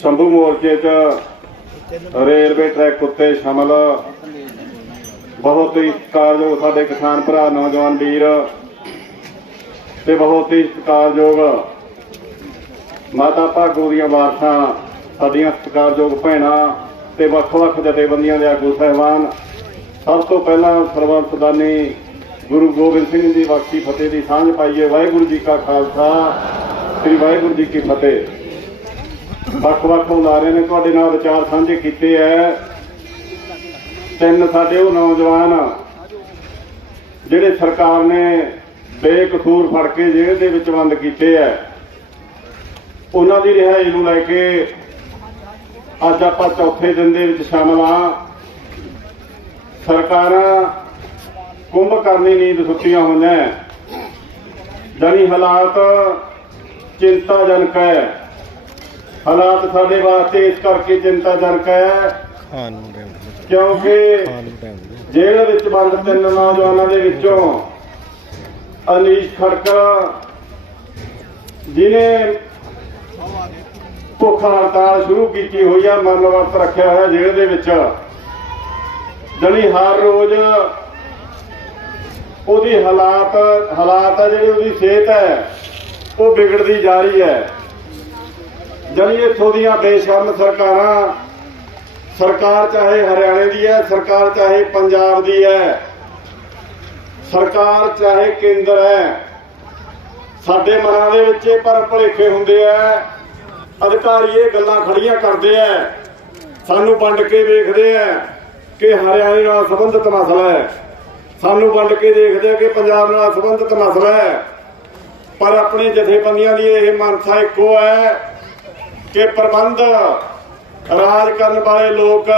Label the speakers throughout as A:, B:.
A: ਸ਼ੰਭੂ ਮੋਰਚੇ 'ਚ railway track ਉੱਤੇ ਸ਼ਾਮਲ ਬਹੁਤ ਹੀ ਸਤਿਕਾਰਯੋਗ ਸਾਡੇ ਕਿਸਾਨ ਭਰਾ, ਨੌਜਵਾਨ ਵੀਰ ਤੇ ਬਹੁਤ ਹੀ ਸਤਿਕਾਰਯੋਗ ਮਾਤਾ ਭਾਗੋ ਦੀਆਂ ਵਾਰਸਾਂ, ਸਾਡੀਆਂ ਸਤਿਕਾਰਯੋਗ ਭੈਣਾਂ ਤੇ ਵੱਖ-ਵੱਖ ਜਥੇਬੰਦੀਆਂ ਦੇ ਆਗੂ ਸਹਿਬਾਨ। ਸਭ ਤੋਂ ਪਹਿਲਾਂ ਸਰਬੰਸ ਦਾਨੀ ਗੁਰੂ ਗੋਬਿੰਦ ਸਿੰਘ ਜੀ ਬਖਸ਼ੀ ਫਤਿਹ ਦੀ ਸਾਂਝ ਪਾਈਏ। ਵਾਹਿਗੁਰੂ ਜੀ ਕਾ ਖਾਲਸਾ, ਸ੍ਰੀ ਵਾਹਿਗੁਰੂ ਜੀ ਕੀ ਫਤਿਹ। ਵੱਖ-ਵੱਖ ਹੁਲਾਰੇ ਨੇ ਤੁਹਾਡੇ ਨਾਲ ਵਿਚਾਰ ਸਾਂਝੇ ਕੀਤੇ ਐ। ਤਿੰਨ ਸਾਡੇ ਉਹ ਨੌਜਵਾਨ ਜਿਹੜੇ ਸਰਕਾਰ ਨੇ ਬੇਕਸੂਰ ਫੜ ਕੇ ਜੇਲ੍ਹ ਦੇ ਵਿੱਚ ਬੰਦ ਕੀਤੇ ਐ। ਉਹਨਾਂ ਦੀ ਰਿਹਾਈ ਨੂੰ ਲੈ ਕੇ ਅੱਜ ਆਪਾਂ ਚੌਥੇ ਦਿਨ ਦੇ ਵਿੱਚ ਸ਼ਾਮਲ ਆ। ਸਰਕਾਰਾਂ ਕੁੰਭ ਕਰਨੀ ਨੀਂਦ ਸੁੱਤੀਆਂ ਹੋਈਆਂ ਜਾਨੀ ਹਾਲਾਤ ਚਿੰਤਾਜਨਕ ਹੈ ਹਾਲਾਤ ਸਾਡੇ ਵਾਸਤੇ ਇਸ ਕਰਕੇ ਚਿੰਤਾਜਨਕ ਹੈ। ਕਿਉਂਕਿ
B: ਖਾਣ ਨੂੰ
A: ਜੇਲ੍ਹ ਵਿੱਚ ਬੰਦ ਤਿੰਨ ਨੌਜਵਾਨਾਂ ਦੇ ਵਿੱਚੋਂ ਅਨੀਸ਼ ਖੜਕਰ ਜਿਨੇ ਭੁੱਖ ਹੜਤਾਲ ਸ਼ੁਰੂ ਕੀਤੀ ਹੋਈ ਆ, ਮਰਨ ਵਰਤ ਰੱਖਿਆ ਹੋਇਆ ਜੇਲ੍ਹ ਦੇ ਵਿੱਚ। ਜਣੀ ਹਰ ਰੋਜ਼ ਉਹਦੀ ਹਾਲਾਤ ਹਾਲਾਤ ਆ ਜਿਹੜੀ ਉਹਦੀ ਸਿਹਤ ਹੈ, ਉਹ ਵਿਗੜਦੀ ਜਾ ਰਹੀ ਹੈ। ਜਣੀ ਇੱਥੋਂ ਦੀਆਂ ਬੇਸ਼ਰਮ ਸਰਕਾਰਾਂ, ਸਰਕਾਰ ਚਾਹੇ ਹਰਿਆਣੇ ਦੀ ਹੈ, ਸਰਕਾਰ ਚਾਹੇ ਪੰਜਾਬ ਦੀ ਹੈ, ਸਰਕਾਰ ਚਾਹੇ ਕੇਂਦਰ ਹੈ, ਸਾਡੇ ਮਨਾਂ ਦੇ ਵਿੱਚ ਇਹ ਪਰ ਭੁਲੇਖੇ ਹੁੰਦੇ ਆ, ਅਧਿਕਾਰੀ ਇਹ ਗੱਲਾਂ ਖੜੀਆਂ ਕਰਦੇ ਆ, ਸਾਨੂੰ ਵੰਡ ਕੇ ਵੇਖਦੇ ਆ ਕਿ ਹਰਿਆਣੇ ਨਾਲ ਸੰਬੰਧਿਤ ਮਸਲਾ ਹੈ। ਸਾਨੂੰ ਵੰਡ ਕੇ ਦੇਖਦੇ ਆ ਕਿ ਪੰਜਾਬ ਨਾਲ ਸੰਬੰਧਿਤ ਮਸਲਾ ਹੈ। ਪਰ ਆਪਣੇ ਜਥੇਬੰਦੀਆਂ ਦੀ ਇਹ ਮਨਸਾ ਇੱਕੋ ਹੈ ਕਿ ਪ੍ਰਬੰਧ ਰਾਜ ਕਰਨ ਵਾਲੇ ਲੋਕ,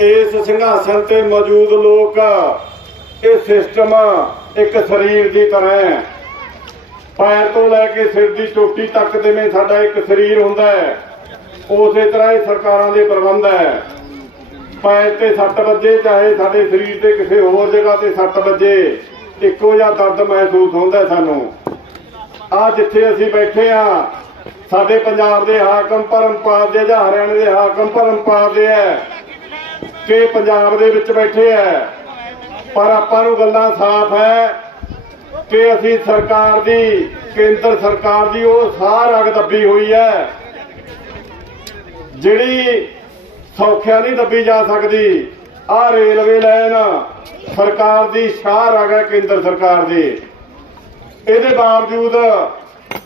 A: ਇਸ ਸਿੰਘਾਸਨ ਤੇ ਮੌਜੂਦ ਲੋਕ, ਇਹ ਸਿਸਟਮ ਇੱਕ ਸਰੀਰ ਦੀ ਤਰ੍ਹਾਂ ਹੈ। ਪੈਰ ਤੋਂ ਲੈ ਕੇ ਸਿਰ ਦੀ ਚੋਟੀ ਤੱਕ ਜਿਵੇਂ ਸਾਡਾ ਇੱਕ ਸਰੀਰ ਹੁੰਦਾ ਹੈ, ਉਸੇ ਤਰ੍ਹਾਂ ਇਹ ਸਰਕਾਰਾਂ ਦੇ ਪ੍ਰਬੰਧ ਹੈ। ਪੈਰ ਤੇ ਸੱਟ ਵੱਜੇ, ਚਾਹੇ ਸਾਡੇ ਸਰੀਰ ਤੇ ਕਿਸੇ ਹੋਰ ਜਗ੍ਹਾ ਤੇ ਸੱਟ ਵੱਜੇ, ਇੱਕੋ ਜਿਹਾ ਦਰਦ ਮਹਿਸੂਸ ਹੁੰਦਾ ਸਾਨੂੰ। ਆ ਜਿੱਥੇ ਅਸੀਂ ਬੈਠੇ ਆ ਸਾਡੇ ਪੰਜਾਬ ਦੇ ਹਾਕਮ ਪਰਮਪਾਲ ਦੇ ਜਾਂ ਹਰਿਆਣੇ ਦੇ ਹਾਕਮ ਪਰਮਪਾਲ ਦੇ ਹੈ ਕਿ ਪੰਜਾਬ ਦੇ ਵਿੱਚ ਬੈਠੇ ਹੈ। ਪਰ ਆਪਾਂ ਨੂੰ ਗੱਲਾਂ ਸਾਫ਼ ਹੈ ਕਿ ਅਸੀਂ ਸਰਕਾਰ ਦੀ, ਕੇਂਦਰ ਸਰਕਾਰ ਦੀ ਉਹ ਸਾਹ ਰਗ ਦੱਬੀ ਹੋਈ ਹੈ, ਜਿਹੜੀ ਸੌਖਿਆ ਨਹੀਂ ਦੱਬੀ ਜਾ ਸਕਦੀ। ਆਹ ਰੇਲਵੇ ਲਾਈਨ ਸਰਕਾਰ ਦੀ ਸ਼ਾਹ ਰਗ ਹੈ ਕੇਂਦਰ ਸਰਕਾਰ ਦੀ। ਇਹਦੇ ਬਾਵਜੂਦ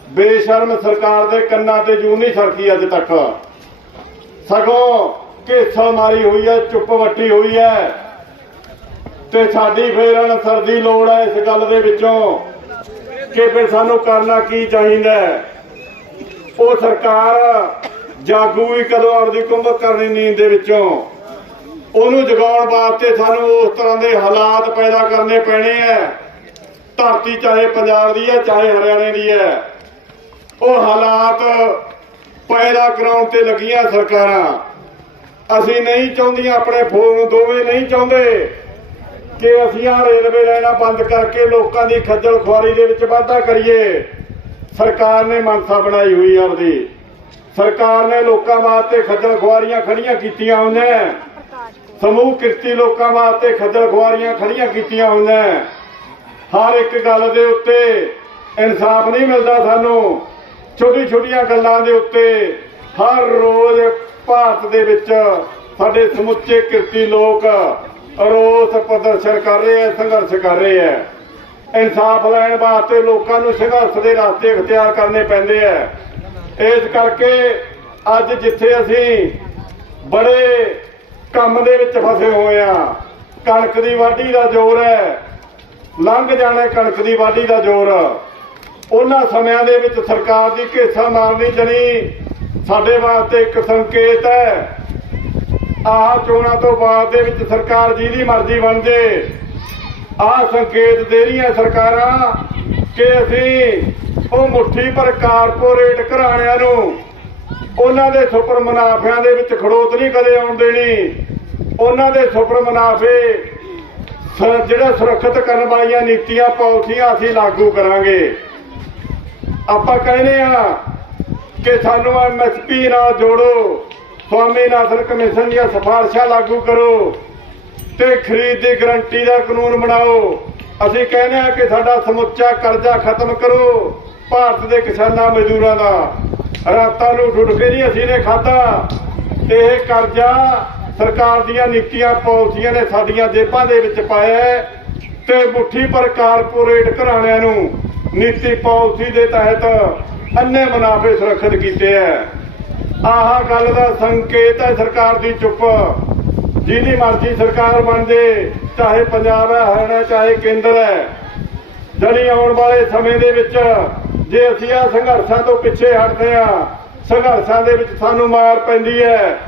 A: ਬੇਸ਼ਰਮ ਸਰਕਾਰ ਦੇ ਕੰਨਾਂ ਤੇ ਜੂ ਨਹੀਂ ਸਰਕੀ ਅੱਜ ਤੱਕ। ਸਗੋਂ ਘੇਸਾ ਮਾਰੀ ਹੋਈ ਹੈ, ਚੁੱਪ ਵੱਟੀ ਹੋਈ ਹੈ। ਤੇ ਸਾਡੀ ਫੇਰ ਅਨਸਰ ਦੀ ਲੋੜ ਹੈ ਇਸ ਗੱਲ ਦੇ ਵਿੱਚੋਂ ਕਿ ਫਿਰ ਸਾਨੂੰ ਕਰਨਾ ਕੀ ਚਾਹੀਦਾ ਉਹ ਸਰਕਾਰ ਜਾਗੂ ਵੀ ਕਦੋਂ ਆਪਦੀ ਕੁੰਭਕ ਕਰਨੀ ਨੀਂਦ ਦੇ ਵਿੱਚੋਂ। ਉਹਨੂੰ ਜਗਾਉਣ ਵਾਸਤੇ ਸਾਨੂੰ ਉਸ ਤਰ੍ਹਾਂ ਦੇ ਹਾਲਾਤ ਪੈਦਾ ਕਰਨੇ ਪੈਣੇ ਐ ਧਰਤੀ ਚਾਹੇ ਪੰਜਾਬ ਦੀ ਹੈ, ਚਾਹੇ ਹਰਿਆਣੇ ਦੀ ਹੈ। ਉਹ ਹਾਲਾਤ ਪੈਦਾ ਕਰਾਉਣ ਤੇ ਲੱਗੀਆਂ ਸਰਕਾਰਾਂ। ਅਸੀਂ ਨਹੀਂ ਚਾਹੁੰਦੀਆਂ ਆਪਣੇ ਫੋਨ ਦੋਵੇਂ ਨਹੀਂ ਚਾਹੁੰਦੇ ਕਿ ਅਸੀਂ ਆ ਰੇਲਵੇ ਲਾਈਨਾਂ ਬੰਦ ਕਰਕੇ ਲੋਕਾਂ ਦੀ ਖੱਜਲ ਖੁਆਰੀ ਦੇ ਵਿੱਚ ਵਾਧਾ ਕਰੀਏ। ਸਰਕਾਰ ਨੇ ਮਨਸਾ ਬਣਾਈ ਹੋਈ ਆ ਆਪਦੀ। ਸਰਕਾਰ ਨੇ ਲੋਕਾਂ ਵਾਸਤੇ ਖੱਜਲ ਖੁਆਰੀਆਂ ਖੜੀਆਂ ਕੀਤੀਆਂ ਹੋਈਆਂ ਸਮੂਹ ਕਿਰਤੀ ਲੋਕਾਂ ਵਾਸਤੇ ਖੱਜਲ ਖੁਆਰੀਆਂ ਖੜੀਆਂ ਕੀਤੀਆਂ ਹੋਈਆਂ ਹਰ ਇੱਕ ਗੱਲ ਦੇ ਉੱਤੇ ਇਨਸਾਫ ਨਹੀਂ ਮਿਲਦਾ ਸਾਨੂੰ। ਛੋਟੀ ਛੋਟੀਆਂ ਗੱਲਾਂ ਦੇ ਉੱਤੇ ਹਰ ਰੋਜ਼ ਭਾਰਤ ਦੇ ਵਿੱਚ ਸਾਡੇ ਸਮੁੱਚੇ ਕਿਰਤੀ ਲੋਕ ਰੋਸ ਪ੍ਰਦਰਸ਼ਨ ਕਰ ਰਹੇ ਆ ਸੰਘਰਸ਼ ਕਰ ਰਹੇ ਆ ਇਨਸਾਫ ਲੈਣ ਵਾਸਤੇ ਲੋਕਾਂ ਨੂੰ ਸੰਘਰਸ਼ ਦੇ ਰਸਤੇ ਇਖਤਿਆਰ ਕਰਨੇ ਪੈਂਦੇ ਆ ਇਸ ਕਰਕੇ ਅੱਜ ਜਿੱਥੇ ਅਸੀਂ ਬੜੇ ਕੰਮ ਦੇ ਵਿੱਚ ਫਸੇ ਹੋਏ ਆ ਕਣਕ ਦੀ ਵਾਢੀ ਦਾ ਜ਼ੋਰ ਹੈ, ਲੰਘ ਜਾਣਾ ਕਣਕ ਦੀ ਵਾਢੀ ਦਾ ਜ਼ੋਰ। ਉਹਨਾਂ ਸਮਿਆਂ ਦੇ ਵਿੱਚ ਸਰਕਾਰ ਦੀ ਘੇਸਾ ਮਾਰਨੀ ਜਣੀ। ਸਾਡੇ ਵਾਸਤੇ ਇੱਕ ਸੰਕੇਤ ਹੈ। ਆਹ ਚੋਣਾਂ ਤੋਂ ਬਾਅਦ ਦੇ ਵਿੱਚ ਸਰਕਾਰ ਜਿਹਦੀ ਮਰਜ਼ੀ ਬਣ ਜੇ। ਆਹ ਸੰਕੇਤ ਦੇ ਰਹੀਆਂ ਸਰਕਾਰਾਂ ਕਿ ਅਸੀਂ ਉਹ ਮੁੱਠੀ ਪਰ ਕਾਰਪੋਰੇਟ ਘਰਾਣਿਆਂ ਨੂੰ ਉਹਨਾਂ ਦੇ ਸੁਪਰ ਮੁਨਾਫਿਆਂ ਦੇ ਵਿੱਚ ਖੜੋਤ ਨਹੀਂ ਕਦੇ ਆਉਣ ਦੇਣੀ। ਉਹਨਾਂ ਦੇ ਸੁਪਰ ਮੁਨਾਫੇ ਜਿਹੜਾ ਸੁਰੱਖਿਅਤ ਕਰਨ ਵਾਲੀਆਂ ਨੀਤੀਆਂ, ਪਾਲਿਸੀਆਂ ਅਸੀਂ ਲਾਗੂ ਕਰਾਂਗੇ। ਆਪਾਂ ਕਹਿੰਦੇ ਆ ਕਿ ਸਾਨੂੰ ਐਮਐਸਪੀ ਨਾਲ ਜੋੜੋ ਸਵਾਮੀਨਾਥਨ ਕਮਿਸ਼ਨ ਦੀਆਂ ਸਿਫਾਰਸ਼ਾਂ ਲਾਗੂ ਕਰੋ ਤੇ ਖਰੀਦ ਦੀ ਗਰੰਟੀ ਦਾ ਕਾਨੂੰਨ ਬਣਾਓ। ਅਸੀਂ ਕਹਿੰਦੇ ਹਾਂ ਕਿ ਸਾਡਾ ਸਮੁੱਚਾ ਕਰਜ਼ਾ ਖਤਮ ਕਰੋ, ਭਾਰਤ ਦੇ ਕਿਸਾਨਾਂ ਮਜ਼ਦੂਰਾਂ ਦਾ। ਰਾਤਾਂ ਨੂੰ ਡੁੱਟ ਕੇ ਨਹੀਂ ਅਸੀਂ ਨੇ ਖਾਧਾ। ਇਹ ਕਰਜ਼ਾ ਸਰਕਾਰ ਦੀਆਂ ਨੀਤੀਆਂ, ਪਾਲਿਸੀਆਂ ਨੇ ਸਾਡੀਆਂ ਜੇਬਾਂ ਦੇ ਵਿੱਚ ਪਾਇਆ ਤੇ ਮੁੱਠੀ ਪਰ ਕਾਰਪੋਰੇਟ ਘਰਾਣਿਆਂ ਨੂੰ ਨੀਤੀ ਪਾਲਿਸੀ ਦੇ ਤਹਿਤ ਅੰਨੇ ਮੁਨਾਫੇ ਸੁਰੱਖਿਅਤ ਕੀਤੇ ਹੈ ਆਹ ਗੱਲ ਦਾ ਸੰਕੇਤ ਹੈ ਸਰਕਾਰ ਦੀ ਚੁੱਪ। ਜਿਹਦੀ ਮਰਜ਼ੀ ਸਰਕਾਰ ਬਣ ਜੇ ਚਾਹੇ ਪੰਜਾਬ ਹੈ ਹਰਿਆਣਾ ਚਾਹੇ ਕੇਂਦਰ ਹੈ ਜਣੀ ਆਉਣ ਵਾਲੇ ਸਮੇਂ ਦੇ ਵਿੱਚ ਜੇ ਅਸੀਂ ਆ ਸੰਘਰਸ਼ਾਂ ਤੋਂ ਪਿੱਛੇ ਹਟਦੇ ਆ, ਸੰਘਰਸ਼ਾਂ ਦੇ ਵਿੱਚ ਸਾਨੂੰ ਮਾਰ ਪੈਂਦੀ ਹੈ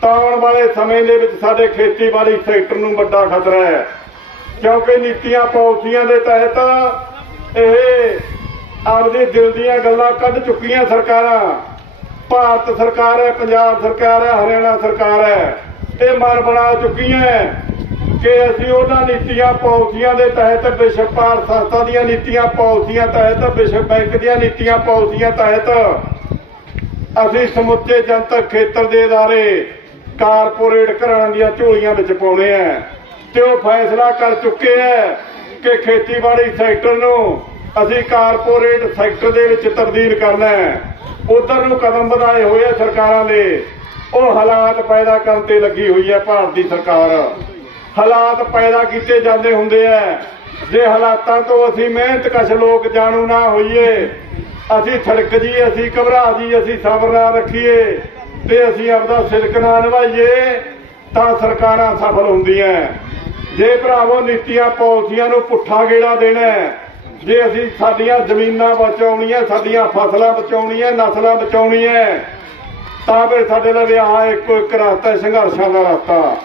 A: ਤਾਂ ਆਉਣ ਵਾਲੇ ਸਮੇਂ ਦੇ ਵਿੱਚ ਸਾਡੇ ਖੇਤੀਬਾੜੀ ਸੈਕਟਰ ਨੂੰ ਵੱਡਾ ਖਤਰਾ ਹੈ ਕਿਉਂਕਿ ਨੀਤੀਆਂ ਪਾਲਿਸੀਆਂ ਦੇ ਤਹਿਤ ਇਹ ਆਪਦੇ ਦਿਲ ਦੀਆਂ ਗੱਲਾਂ ਕੱਢ ਚੁੱਕੀਆਂ ਸਰਕਾਰਾਂ ਭਾਰਤ ਸਰਕਾਰ ਹੈ ਪੰਜਾਬ ਸਰਕਾਰ ਹੈ ਹਰਿਆਣਾ ਸਰਕਾਰ ਹੈ ਇਹ ਮਨ ਬਣਾ ਚੁੱਕੀਆਂ ਕਿ ਅਸੀਂ ਉਹਨਾਂ ਨੀਤੀਆਂ ਪਾਲਿਸੀਆਂ ਦੇ ਤਹਿਤ ਵਿਸ਼ਵ ਭਾਰਤ ਸੰਸਥਾ ਦੀਆਂ ਨੀਤੀਆਂ ਪਾਲਿਸੀਆਂ ਤਹਿਤ ਵਿਸ਼ਵ ਬੈਂਕ ਦੀਆਂ ਨੀਤੀਆਂ ਪਾਲਿਸੀਆਂ ਤਹਿਤ ਅਸੀਂ ਸਮੁੱਚੇ ਜਨਤਕ ਖੇਤਰ ਦੇ ادارے ਕਾਰਪੋਰੇਟ ਘਰਾਂ ਦੀਆਂ ਝੋਲੀਆਂ ਵਿੱਚ ਪਾਉਣੇ ਆ ਤੇ ਉਹ ਫੈਸਲਾ ਕਰ ਚੁੱਕੇ ਐ ਕਿ ਖੇਤੀਬਾੜੀ ਸੈਕਟਰ ਨੂੰ ਅਸੀਂ ਕਾਰਪੋਰੇਟ ਸੈਕਟਰ ਦੇ ਵਿੱਚ ਤਬਦੀਲ ਕਰਨਾ ਹੈ। ਉਧਰ ਨੂੰ ਕਦਮ ਵਧਾਏ ਹੋਏ ਆ ਸਰਕਾਰਾਂ ਦੇ। ਉਹ ਹਾਲਾਤ ਪੈਦਾ ਕਰਨ ਤੇ ਲੱਗੀ ਹੋਈ ਹੈ ਭਾਰਤ ਦੀ ਸਰਕਾਰ। ਹਾਲਾਤ ਪੈਦਾ ਕੀਤੇ ਜਾਂਦੇ ਹੁੰਦੇ ਆ। ਜੇ ਹਾਲਾਤਾਂ ਤੋਂ ਅਸੀਂ ਮਿਹਨਤ ਕਸ਼ ਲੋਕ ਜਾਣੂ ਨਾ ਹੋਈਏ, ਅਸੀਂ ਥੜਕ ਜੀ ਅਸੀਂ ਘਬਰਾ ਜੀ ਅਸੀਂ ਸਬਰ ਨਾ ਰੱਖੀਏ ਤੇ ਅਸੀਂ ਆਪਦਾ ਸਿਲਕ ਨਾ ਨਿਭਾਈਏ, ਤਾਂ ਸਰਕਾਰਾਂ ਸਫਲ ਹੁੰਦੀਆਂ। ਜੇ ਭਰਾਵੋ, ਨੀਤੀਆਂ ਪਾਲਿਸੀਆਂ ਨੂੰ ਪੁੱਠਾ ਗੇੜਾ ਦੇਣਾ ਜੇ ਅਸੀਂ ਸਾਡੀਆਂ ਜ਼ਮੀਨਾਂ ਬਚਾਉਣੀਆਂ, ਸਾਡੀਆਂ ਫਸਲਾਂ ਬਚਾਉਣੀਆਂ, ਨਸਲਾਂ ਬਚਾਉਣੀਆਂ ਤਾਂ ਫਿਰ ਸਾਡੇ ਲਈ ਆਹ ਇੱਕੋ ਇੱਕ ਰਸਤਾ ਹੈ, ਸੰਘਰਸ਼ਾਂ ਦਾ ਰਸਤਾ।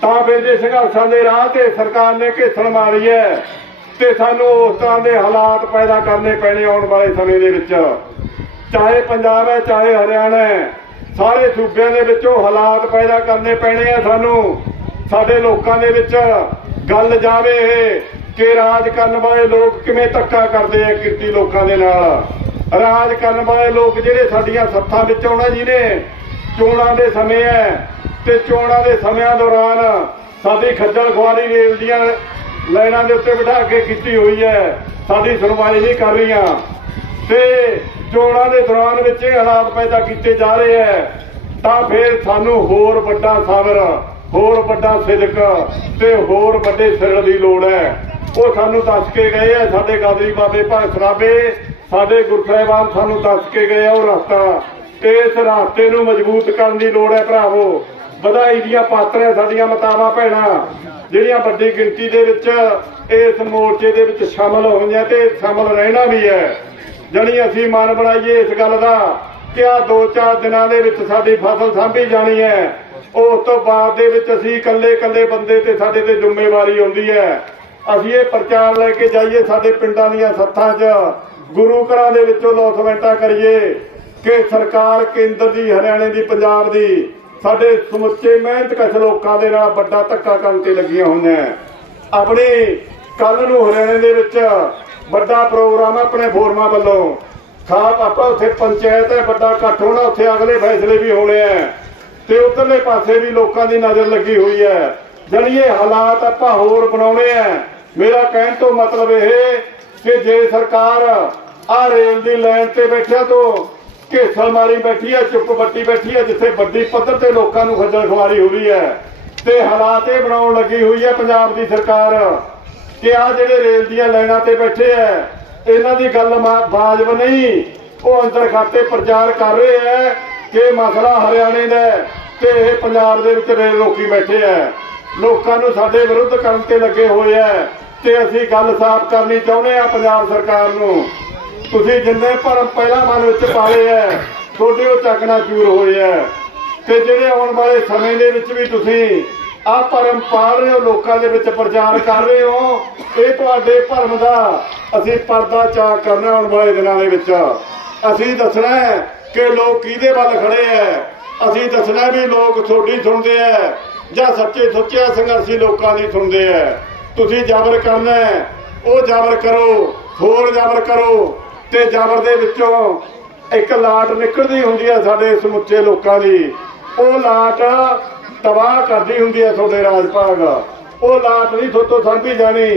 A: ਤਾਂ ਫਿਰ ਜੇ ਸੰਘਰਸ਼ਾਂ ਦੇ ਰਾਹ ਤੇ ਸਰਕਾਰ ਨੇ ਘੇਸਣ ਮਾਰੀ ਹੈ, ਤੇ ਸਾਨੂੰ ਉਸ ਤਰ੍ਹਾਂ ਦੇ ਹਾਲਾਤ ਪੈਦਾ ਕਰਨੇ ਪੈਣੇ ਆਉਣ ਵਾਲੇ ਸਮੇਂ ਦੇ ਵਿੱਚ। ਚਾਹੇ ਪੰਜਾਬ ਹੈ, ਚਾਹੇ ਹਰਿਆਣਾ ਹੈ, ਸਾਰੇ ਸੂਬਿਆਂ ਦੇ ਵਿੱਚ ਹਾਲਾਤ ਪੈਦਾ ਕਰਨੇ ਪੈਣੇ ਆ ਸਾਨੂੰ। ਸਾਡੇ ਲੋਕਾਂ ਦੇ ਵਿੱਚ ਗੱਲ ਜਾਵੇ ਇਹ ਕਿ ਰਾਜ ਕਰਨ ਵਾਲੇ ਲੋਕ ਕਿਵੇਂ ਧੱਕਾ ਕਰਦੇ ਆ ਕਿਰਤੀ ਲੋਕਾਂ ਦੇ ਨਾਲ। ਰਾਜ ਕਰਨ ਵਾਲੇ ਲੋਕ ਜਿਹੜੇ ਸਾਡੀਆਂ ਸੱਥਾਂ ਵਿੱਚ ਆਉਣਾ ਜਿਹਨੇ, ਚੋਣਾਂ ਦੇ ਸਮੇਂ ਹੈ ਤੇ ਚੋਣਾਂ ਦੇ ਸਮਿਆਂ ਦੌਰਾਨ ਸਾਡੀ ਖੱਜਲ ਖੁਆਰੀ ਰੇਲ ਦੀਆਂ ਲਾਈਨਾਂ ਦੇ ਉੱਤੇ ਬਿਠਾ ਕੇ ਕੀਤੀ ਹੋਈ ਹੈ ਸਾਡੀ ਸੁਣਵਾਈ ਨਹੀਂ ਕਰ ਰਹੀਆਂ। ਤੇ ਚੋਣਾਂ ਦੇ ਦੌਰਾਨ ਵਿੱਚ ਹਾਲਾਤ ਪੈਦਾ ਕੀਤੇ ਜਾ ਰਹੇ ਹੈ ਤਾਂ ਫਿਰ ਸਾਨੂੰ ਹੋਰ ਵੱਡਾ ਸਬਰ ਹੋਰ ਵੱਡਾ ਸਿਦਕ ਤੇ ਹੋਰ ਵੱਡੇ ਸਿਰ ਦੀ ਲੋੜ ਹੈ। ਉਹ ਸਾਨੂੰ ਦੱਸ ਕੇ ਗਏ ਆ, ਸਾਡੇ ਗਾਦਰੀ ਬਾਬੇ ਭਾਗ ਸਰਾਬੇ, ਸਾਡੇ ਗੁਰਸਾਹਿਬਾਨ ਸਾਨੂੰ ਦੱਸ ਕੇ ਗਏ ਆ ਉਹ ਰਸਤਾ ਤੇ ਇਸ ਰਸਤੇ ਨੂੰ ਮਜ਼ਬੂਤ ਕਰਨ ਦੀ ਲੋੜ ਹੈ ਭਰਾਵੋ। ਵਧਾਈ ਦੀਆਂ ਪਾਤਰਾਂ ਸਾਡੀਆਂ ਮਤਾਵਾਂ, ਭੈਣਾਂ, ਜਿਹੜੀਆਂ ਵੱਡੀ ਗਿਣਤੀ ਦੇ ਵਿੱਚ ਇਸ ਮੋਰਚੇ ਦੇ ਵਿੱਚ ਸ਼ਾਮਲ ਹੋਈਆਂ ਤੇ ਸ਼ਾਮਲ ਰਹਿਣਾ ਵੀ ਹੈ। ਜਣੀ ਅਸੀਂ ਮਨ ਬਣਾਈਏ ਇਸ ਗੱਲ ਦਾ ਕਿ ਆ ਦੋ ਚਾਰ ਦਿਨਾਂ ਦੇ ਵਿੱਚ ਸਾਡੀ ਫਸਲ ਸਾਂਭੀ ਜਾਣੀ ਹੈ। ਉਸ ਤੋਂ ਬਾਅਦ ਦੇ ਵਿੱਚ ਅਸੀਂ ਇਕੱਲੇ ਇਕੱਲੇ ਬੰਦੇ ਤੇ ਸਾਡੇ ਤੇ ਜ਼ਿੰਮੇਵਾਰੀ ਹੁੰਦੀ ਹੈ। ਅਸੀਂ ਇਹ ਪ੍ਰਚਾਰ ਲੈ ਕੇ ਜਾਈਏ ਸਾਡੇ ਪਿੰਡਾਂ ਦੀਆਂ ਸੱਥਾਂ 'ਚ। ਗੁਰੂ ਘਰਾਂ ਦੇ ਵਿੱਚੋਂ ਲੋਕਮੈਂਟਾਂ ਕਰੀਏ ਕਿ ਸਰਕਾਰ ਕੇਂਦਰ ਦੀ, ਹਰਿਆਣੇ ਦੀ, ਪੰਜਾਬ ਦੀ ਸਾਡੇ ਸਮੁੱਚੇ ਮਿਹਨਤਕਸ਼ ਲੋਕਾਂ ਦੇ ਨਾਲ ਵੱਡਾ ਧੱਕਾ ਕਰਨ ਤੇ ਲੱਗੀਆਂ ਹੋਈਆਂ ਆਪਣੀ ਕੱਲ ਨੂੰ ਹਰਿਆਣੇ ਦੇ ਵਿੱਚ ਵੱਡਾ ਪ੍ਰੋਗਰਾਮ ਆਪਣੇ ਫੋਰਮਾਂ ਵੱਲੋਂ। ਖਾਪ ਆਪਾਂ ਉੱਥੇ ਪੰਚਾਇਤ ਹੈ, ਵੱਡਾ ਇਕੱਠ ਹੋਣਾ, ਉੱਥੇ ਅਗਲੇ ਫੈਸਲੇ ਵੀ ਹੋਣੇ ਆ ਤੇ ਉਧਰਲੇ ਪਾਸੇ ਵੀ ਲੋਕਾਂ ਦੀ ਨਜ਼ਰ ਲੱਗੀ ਹੋਈ ਹੈ। ਜਾਣੀ ਇਹ ਹਾਲਾਤ ਆਪਾਂ ਹੋਰ ਬਣਾਉਣੇ ਆ ਮੇਰਾ ਕਹਿਣ ਤੋਂ ਮਤਲਬ ਇਹ ਕਿ ਜੇ ਸਰਕਾਰ ਆ ਰੇਲ ਦੀ ਲਾਈਨ ਤੇ ਬੈਠਿਆ ਤੋਂ ਘੇਸਲ ਮਾਰੀ ਬੈਠੀ ਹੈ ਚੁੱਪ ਬੱਟੀ ਬੈਠੀ ਹੈ, ਜਿੱਥੇ ਵੱਡੀ ਪੱਧਰ ਤੇ ਲੋਕਾਂ ਨੂੰ ਖੱਜਲ ਖੁਆਰੀ ਹੋ ਰਹੀ ਹੈ। ਤੇ ਹਾਲਾਤ ਇਹ ਬਣਾਉਣ ਲੱਗੀ ਹੋਈ ਹੈ ਪੰਜਾਬ ਦੀ ਸਰਕਾਰ ਕਿ ਆ ਜਿਹੜੇ ਰੇਲ ਦੀਆਂ ਲਾਈਨਾਂ ਤੇ ਬੈਠੇ ਐ ਇਹਨਾਂ ਦੀ ਗੱਲ ਮਾ- ਵਾਜਬ ਨਹੀਂ ਉਹ ਅੰਦਰ ਖਾਤੇ ਪ੍ਰਚਾਰ ਕਰ ਰਹੇ ਐ ਕਿ ਮਸਲਾ ਹਰਿਆਣੇ ਦਾ ਤੇ ਇਹ ਪੰਜਾਬ ਦੇ ਵਿੱਚ ਰੇਲ ਰੋਕੀ ਬੈਠੇ ਐ। ਲੋਕਾਂ ਨੂੰ ਸਾਡੇ ਵਿਰੁੱਧ ਕਰਨ ਤੇ ਲੱਗੇ ਹੋਏ ਐ। ਤੇ ਅਸੀਂ ਗੱਲ ਸਾਫ਼ ਕਰਨੀ ਚਾਹੁੰਦੇ ਆ ਪੰਜਾਬ ਸਰਕਾਰ ਨੂੰ। ਤੁਸੀਂ ਜਿੰਨੇ ਭਰਮ ਪਹਿਲਾਂ ਮਨ ਵਿੱਚ ਪਾਲੇ ਐ, ਤੁਹਾਡੇ ਉਹ ਚੱਕਣਾ ਚੂਰ ਹੋਏ ਐ। ਤੇ ਜਿਹੜੇ ਆਉਣ ਵਾਲੇ ਸਮੇਂ ਦੇ ਵਿੱਚ ਵੀ ਤੁਸੀਂ ਆ ਭਰਮ ਪਾਲ ਰਹੇ ਹੋ, ਲੋਕਾਂ ਦੇ ਵਿੱਚ ਪ੍ਰਚਾਰ ਕਰ ਰਹੇ ਹੋ, ਇਹ ਤੁਹਾਡੇ ਭਰਮ ਦਾ ਅਸੀਂ ਪਰਦਾ ਚਾ ਕਰਨਾ ਆਉਣ ਵਾਲੇ ਦਿਨਾਂ ਦੇ ਵਿੱਚ। ਅਸੀਂ ਦੱਸਣਾ ਕਿ ਲੋਕ ਕਿਹਦੇ ਵੱਲ ਖੜੇ ਐ? ਅਸੀਂ ਦੱਸਣਾ ਵੀ ਲੋਕ ਤੁਹਾਡੀ ਸੁਣਦੇ ਐ, ਜਾਂ ਸੱਚੇ ਸੁੱਚੇ ਸੰਘਰਸ਼ੀ ਲੋਕਾਂ ਦੀ ਸੁਣਦੇ ਐ। ਤੁਸੀਂ ਜ਼ਬਰ ਕਰਨਾ ਉਹ ਜ਼ਬਰ ਕਰੋ, ਹੋਰ ਜ਼ਬਰ ਕਰੋ, ਤੇ ਜ਼ਬਰ ਦੇ ਵਿੱਚੋਂ ਇੱਕ ਲਾਟ ਨਿਕਲਦੀ ਹੁੰਦੀ ਹੈ ਸਾਡੇ ਸਮੁੱਚੇ ਲੋਕਾਂ ਦੀ। ਉਹ ਲਾਟ ਤਬਾਹ ਕਰਦੀ ਹੁੰਦੀ ਹੈ ਤੁਹਾਡੇ ਰਾਜ ਭਾਗ ਉਹ ਲਾਟ ਨਹੀਂ ਥੋਤੋਂ ਸਾਂਭੀ ਜਾਣੀ।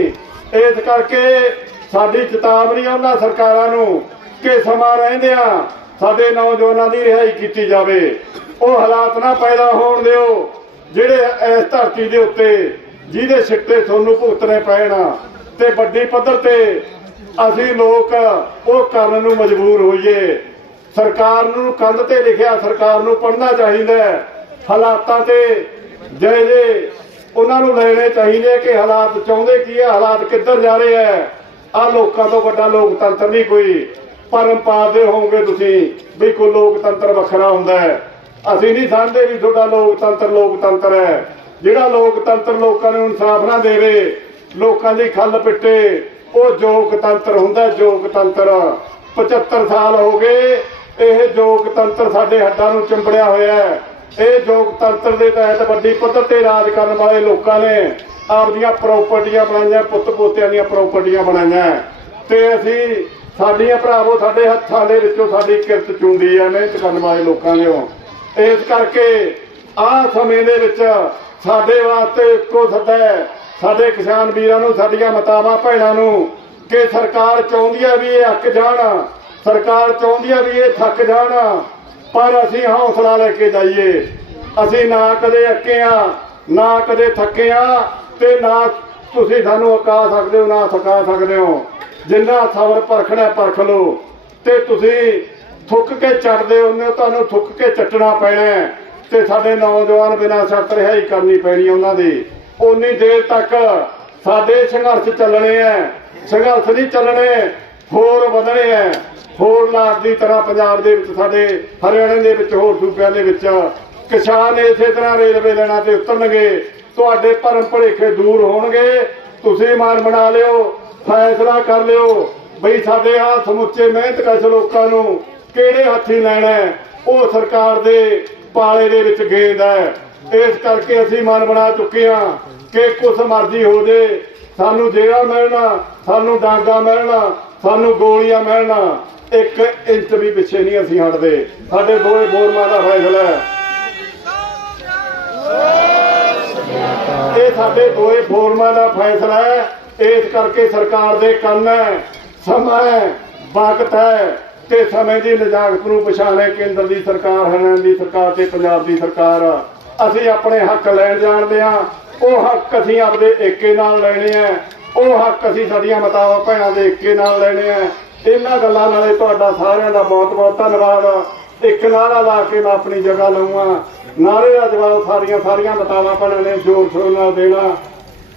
A: ਇਸ ਕਰਕੇ ਸਾਡੀ ਚੇਤਾਵਨੀ ਆ ਉਹਨਾਂ ਸਰਕਾਰਾਂ ਨੂੰ ਕਿ ਸਮਾਂ ਰਹਿੰਦਿਆਂ ਸਾਡੇ ਨੌਜਵਾਨਾਂ ਦੀ ਰਿਹਾਈ ਕੀਤੀ ਜਾਵੇ। ਉਹ ਹਾਲਾਤ ਨਾ ਪੈਦਾ ਹੋਣ ਦਿਓ। ਜਿਹੜੇ ਇਸ ਧਰਤੀ ਦੇ ਉੱਤੇ ਜਿਹਦੇ ਸਿੱਟੇ ਤੁਹਾਨੂੰ ਭੁਗਤਣੇ ਪੈਣ ਤੇ ਵੱਡੀ ਪੱਧਰ ਤੇ ਅਸੀਂ ਲੋਕ ਉਹ ਕਰਨ ਨੂੰ ਮਜਬੂਰ ਹੋਈਏ। ਸਰਕਾਰ ਨੂੰ ਕੰਧ ਤੇ ਲਿਖਿਆ ਸਰਕਾਰ ਨੂੰ ਪੜ੍ਹਨਾ ਚਾਹੀਦਾ ਹਾਲਾਤਾਂ ਤੇ ਜੇ ਜੇ ਉਹਨਾਂ ਨੂੰ ਲੈਣੇ ਚਾਹੀਦੇ ਕਿ ਹਾਲਾਤ ਚਾਹੁੰਦੇ ਕੀ ਹੈ, ਹਾਲਾਤ ਕਿੱਧਰ ਜਾ ਰਹੇ ਹੈ। ਆ ਲੋਕਾਂ ਤੋਂ ਵੱਡਾ ਲੋਕਤੰਤਰ ਨਹੀਂ ਕੋਈ। ਭਰਮ ਪਾਦੇ ਹੋਵੋਗੇ ਤੁਸੀਂ ਵੀ ਕੋਈ ਲੋਕਤੰਤਰ ਵੱਖਰਾ ਹੁੰਦਾ ਹੈ। ਅਸੀਂ ਨਹੀਂ ਸਮਝਦੇ ਵੀ ਤੁਹਾਡਾ ਲੋਕਤੰਤਰ ਲੋਕਤੰਤਰ ਹੈ। ਜਿਹੜਾ ਲੋਕਤੰਤਰ ਲੋਕਾਂ ਨੂੰ ਇਨਸਾਫ ਨਾ ਦੇਵੇ, ਲੋਕਾਂ ਦੀ ਖੱਲ ਪਿੱਟੇ, ਉਹ ਜੋਗਤੰਤਰ ਹੁੰਦਾ ਜੋਗਤੰਤਰ। 75 ਸਾਲ ਹੋ ਗਏ, ਇਹ ਜੋਗਤੰਤਰ ਸਾਡੇ ਹੱਡਾਂ ਨੂੰ ਚੰਬੜਿਆ ਹੋਇਆ ਹੈ। ਇਹ ਜੋਗਤੰਤਰ ਦੇ ਤਹਿਤ ਵੱਡੀ ਪੱਧਰ ਤੇ ਰਾਜ ਕਰਨ ਵਾਲੇ ਲੋਕਾਂ ਨੇ ਆਪਦੀਆਂ ਪ੍ਰਾਪਰਟੀਆਂ ਬਣਾਈਆਂ, ਪੁੱਤ ਪੋਤਿਆਂ ਦੀਆਂ ਪ੍ਰਾਪਰਟੀਆਂ ਬਣਾਈਆਂ ਤੇ ਅਸੀਂ ਸਾਡੀਆਂ ਭਰਾਵੋ ਸਾਡੇ ਹੱਥਾਂ ਦੇ ਵਿੱਚੋਂ ਸਾਡੀ ਕਿਰਤ ਚੁੰਦੀ ਹੈ, ਮਿਹਨਤ ਕਰਨ ਵਾਲੇ ਲੋਕਾਂ ਨੇ ਇਸ ਕਰਕੇ ਆਹ ਸਮੇਂ ਦੇ ਵਿੱਚ ਸਾਡੇ ਵਾਸਤੇ ਇੱਕੋ ਸੱਦਾ ਹੈ, ਸਾਡੇ ਕਿਸਾਨ ਵੀਰਾਂ ਨੂੰ, ਸਾਡੀਆਂ ਮਾਤਾਵਾਂ, ਭੈਣਾਂ ਨੂੰ ਕਿ ਸਰਕਾਰ ਚਾਹੁੰਦੀ ਹੈ ਵੀ ਇਹ ਅੱਕ ਜਾਣ, ਸਰਕਾਰ ਚਾਹੁੰਦੀ ਹੈ ਵੀ ਇਹ ਥੱਕ ਜਾਣ, ਪਰ ਅਸੀਂ ਹੌਸਲਾ ਲੈ ਕੇ ਜਾਈਏ। ਅਸੀਂ ਨਾ ਕਦੇ ਅੱਕੇ ਆ, ਨਾ ਕਦੇ ਥੱਕੇ ਆ ਤੇ ਨਾ ਤੁਸੀਂ ਸਾਨੂੰ ਅਕਾ ਸਕਦੇ ਹੋ, ਨਾ ਥਕਾ ਸਕਦੇ ਹੋ। ਜਿੰਨਾ ਸਬਰ ਪਰਖਣਾ ਪਰਖ ਲਓ ਤੇ ਤੁਸੀਂ ਥੁੱਕ ਕੇ ਚੱਟਦੇ ਹੁੰਦੇ ਹੋ, ਤੁਹਾਨੂੰ ਥੁੱਕ ਕੇ ਚੱਟਣਾ ਪੈਣਾ ਤੇ ਸਾਡੇ ਨੌਜਵਾਨ ਬਿਨਾਂ ਸ਼ਰਤ ਰਿਹਾਈ ਕਰਨੀ ਪੈਣੀ ਉਹਨਾਂ ਦੀ। ਉਨੀ ਦੇਰ ਤੱਕ ਸਾਡੇ ਸੰਘਰਸ਼ ਚੱਲਣੇ ਐ ਸੰਘਰਸ਼ ਨਹੀਂ ਚੱਲਣੇ, ਹੋਰ ਵਧਣੇ ਐ ਹੋਰ ਲਾਟ ਦੀ ਤਰ੍ਹਾਂ ਪੰਜਾਬ ਦੇ ਵਿੱਚ ਸਾਡੇ, ਹਰਿਆਣੇ ਦੇ ਵਿੱਚ, ਹੋਰ ਸੂਬਿਆਂ ਦੇ ਵਿੱਚ ਕਿਸਾਨ ਇਸੇ ਤਰ੍ਹਾਂ ਰੇਲਵੇ ਲੈਣਾ ਤੇ ਉਤਰਨਗੇ। ਤੁਹਾਡੇ ਭਰਮ ਭੁਲੇਖੇ ਦੂਰ ਹੋਣਗੇ। ਤੁਸੀਂ ਮਾਨ ਬਣਾ ਲਿਓ, ਫੈਸਲਾ ਕਰ ਲਿਓ। ਬਈ ਸਾਡੇ ਆ ਸਮੁੱਚੇ ਮਿਹਨਤ ਕਸ਼ ਲੋਕਾਂ ਨੂੰ ਕਿਹੜੇ ਹੱਥੀ ਲੈਣਾ ਉਹ ਸਰਕਾਰ ਦੇ ਪਾਲੇ ਦੇ ਵਿੱਚ ਗੇਂਦ ਹੈ। ਇਸ ਕਰਕੇ ਅਸੀਂ ਮਨ ਬਣਾ ਚੁੱਕੇ ਹਾਂ ਕਿ ਕੁਛ ਮਰਜ਼ੀ ਹੋ ਜੇ। ਸਾਨੂੰ ਜੇਰਾ ਮਿਲਣਾ, ਸਾਨੂੰ ਡਾਂਗਾ ਮਿਲਣਾ, ਸਾਨੂੰ ਗੋਲੀਆਂ ਮਿਲਣਾ। ਇੱਕ ਇੰਚ ਵੀ ਪਿੱਛੇ ਨਹੀਂ ਅਸੀਂ ਹਟਦੇ। ਸਾਡੇ ਦੋਏ ਬੋਰਮਾਂ ਦਾ ਫੈਸਲਾ ਹੈ। ਇਹ ਸਾਡੇ ਦੋਏ ਫੋਰਮਾਂ ਦਾ ਫੈਸਲਾ ਹੈ। ਇਸ ਕਰਕੇ ਸਰਕਾਰ ਦੇ ਕੰਨ ਹੈ, ਸਮਾਂ ਹੈ, ਵਕਤ ਹੈ। ਤੇ ਸਮੇਂ ਦੀ ਨਜਾਕਤ ਨੂੰ ਪਛਾਣੇ ਕੇਂਦਰ ਦੀ ਸਰਕਾਰ, ਹਰਿਆਣਾ ਦੀ ਸਰਕਾਰ ਤੇ ਪੰਜਾਬ ਦੀ ਸਰਕਾਰ, ਅਸੀਂ ਆਪਣੇ ਹੱਕ ਲੈਣ ਜਾਣਦੇ ਹਾਂ। ਉਹ ਹੱਕ ਅਸੀਂ ਆਪਦੇ ਏਕੇ ਨਾਲ ਲੈਣੇ ਆ ਉਹ ਹੱਕ ਅਸੀਂ ਸਾਡੀਆਂ ਮਾਤਾਵਾਂ, ਭੈਣਾਂ ਦੇ ਏਕੇ ਨਾਲ ਲੈਣੇ ਆ ਇਹਨਾਂ ਗੱਲਾਂ ਨਾਲੇ ਤੁਹਾਡਾ ਸਾਰਿਆਂ ਦਾ ਬਹੁਤ ਬਹੁਤ ਧੰਨਵਾਦ। ਇੱਕ ਨਾਰਾ ਲਾ ਕੇ ਮੈਂ ਆਪਣੀ ਜਗ੍ਹਾ ਲਵਾਂ ਨਾਰੇ ਦਾ ਜਵਾਬ ਸਾਰੀਆਂ ਸਾਰੀਆਂ ਮਤਾਵਾਂ, ਭੈਣਾਂ ਨੇ ਜ਼ੋਰ ਸ਼ੋਰ ਨਾਲ ਦੇਣਾ।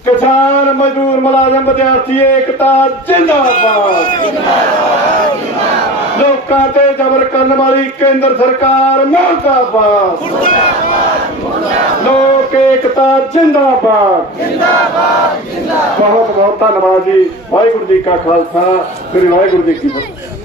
A: ਕਿਸਾਨ ਮਜ਼ਦੂਰ ਮੁਲਾਜ਼ਮ ਵਿਦਿਆਰਥੀ ਏਕਤਾ ਜਿੰਦਾਬਾਦ। ਲੋਕਾਂ ਤੇ ਜ਼ਬਰ ਕਰਨ ਵਾਲੀ ਕੇਂਦਰ ਸਰਕਾਰ ਮੁਰਦਾਬਾਦ। ਲੋਕ ਏਕਤਾ ਜਿੰਦਾਬਾਦ। ਜਿੰਦਾਬਾਦ ਜਿੰਦਾਬਾਦ। ਬਹੁਤ ਬਹੁਤ ਧੰਨਵਾਦ ਜੀ। ਵਾਹਿਗੁਰੂ ਜੀ ਕਾ ਖਾਲਸਾ ਸ੍ਰੀ ਵਾਹਿਗੁਰੂ ਜੀ ਕੀ ਫਤਿਹ।